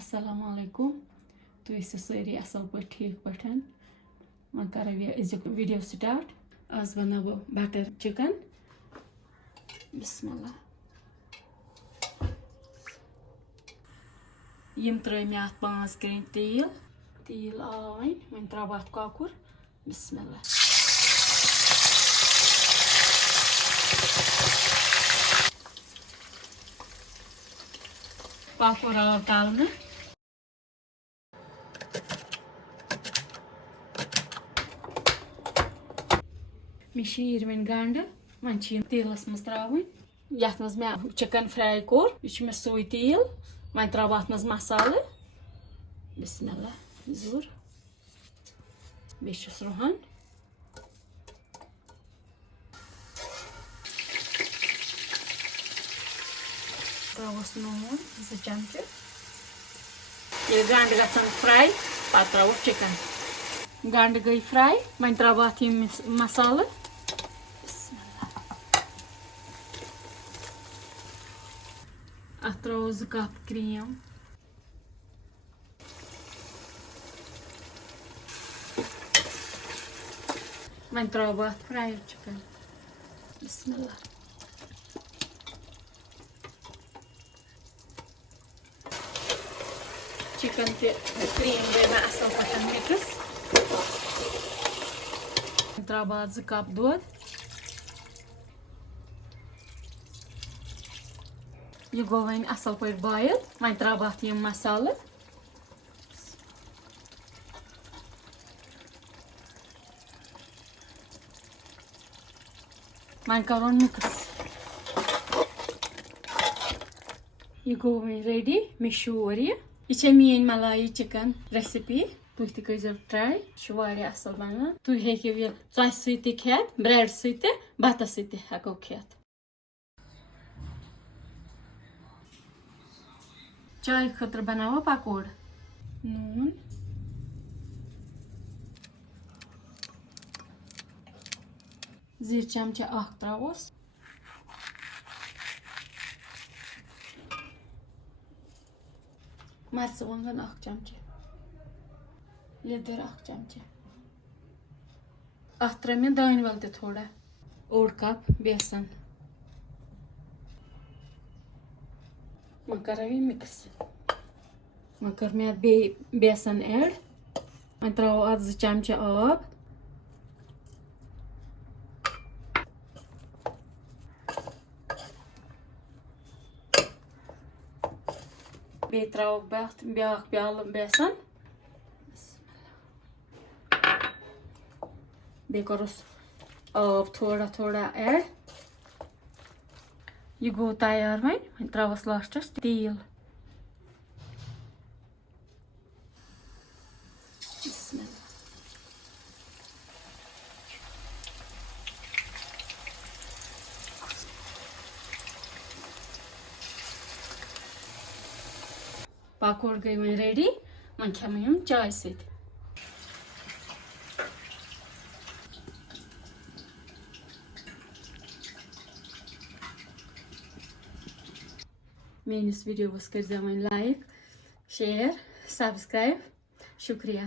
Assalamu alaikum. Tu esi sari asal pٲٹھۍ ٹھیٖک پٲٹھۍ وۄنۍ کَرو یہِ أزیُک ویٖڈیو سٹارٹ. آز بناو بہٕ بٹر چِکن. بسم اللہ. یِم ترٛٲے مےٚ اَتھ 5 کرٛینٛہہ تیٖل آو وۄنۍ ترٛاوٕ بہٕ اَتھ کۄکُر. بسم اللہ. کۄکُر آو تَلنہٕ. مےٚ شیٖر وۄنۍ گنٛڈٕ. وۄنۍ چھِ یِم تیٖلَس منٛز ترٛاوٕنۍ. یَتھ منٛز مےٚ چِکن فرٛاے کوٚر یہِ چھُ مےٚ سُے تیٖل. وۄنۍ ترٛاوٕ اَتھ منٛز مصالہٕ. بسم اللہ. زیُر بیٚیہِ چھُس رُہن. ترٛاوُس نوٗن 2 چمچہٕ. ییٚلہِ گنٛڈٕ گژھن فرٛاے پَتہٕ ترٛاوُکھ چِکن. گنٛڈٕ گٔے فرٛاے. وۄنۍ ترٛاوٕ اَتھ یِم مصالہٕ. اَتھ ترٛاوو 2 کپ کرٛیٖم. وۄنۍ ترٛاوٕ بہٕ اَتھ فرٛایڈ چِکن. بسم اللہ. چِکن تہِ کرٛیٖم گٔے مےٚ اَصٕل پٲٹھۍ مِکٕس. ترٛاوٕ بہٕ اَتھ 2 کپ دۄد. یہِ گوٚو وۄنۍ اَصٕل پٲٹھۍ بویِل. وۄنۍ ترٛاوٕ بہٕ اَتھ یِم مصالہٕ. وۄنۍ کَرون مِکٕس. یہِ گوٚو وۄنۍ ریڈی. مےٚ شور یہِ. یہِ چھےٚ میٛٲنۍ ملایی چِکن ریسِپی. تُہۍ تہِ کٔرۍزیو ٹراے. یہِ چھُ واریاہ اَصٕل بنان. تُہۍ ہیٚکِو یہِ ژۄچہِ سۭتۍ تہِ کھٮ۪تھ برٛیڈ سۭتۍ تہِ بَتَس سۭتۍ تہِ ہٮ۪کو کھٮ۪تھ. چایہِ خٲطرٕ بناوو پکوڑ. نوٗن زِٹھ چمچہٕ 1 ترٛاووس. مرژٕوانٛگن 1 چمچہٕ. لیٚدٕر 1 چمچہٕ. اَتھ ترٛٲے مےٚ دانہِ ول تہِ تھوڑا. 1 کپ بیسن. وۄنۍ کَرو یہِ مِکٕس. وۄنۍ کٔر مےٚ اَتھ بیٚیہِ بیسن ایڈ. وۄنۍ ترٛاوو اَتھ 2 چمچہٕ آب. بیٚیہِ ترٛاوو بہٕ اَتھ بیٛاکھ پیٛالہٕ بیسن. بیٚیہِ کوٚرُس آب تھوڑا تھوڑا ایڈ. یہِ گوٚو تیار. وۄنۍ ترٛاوَس لاسٹس تیٖل. پکوڑ گٔے وۄنۍ ریڈی. وۄنۍ کھٮ۪مو یِم چایہِ سۭتۍ. میٲنِس ویٖڈیووَس کٔرۍزیو وۄنۍ لایک شیر سبسکرایب. شُکریہ.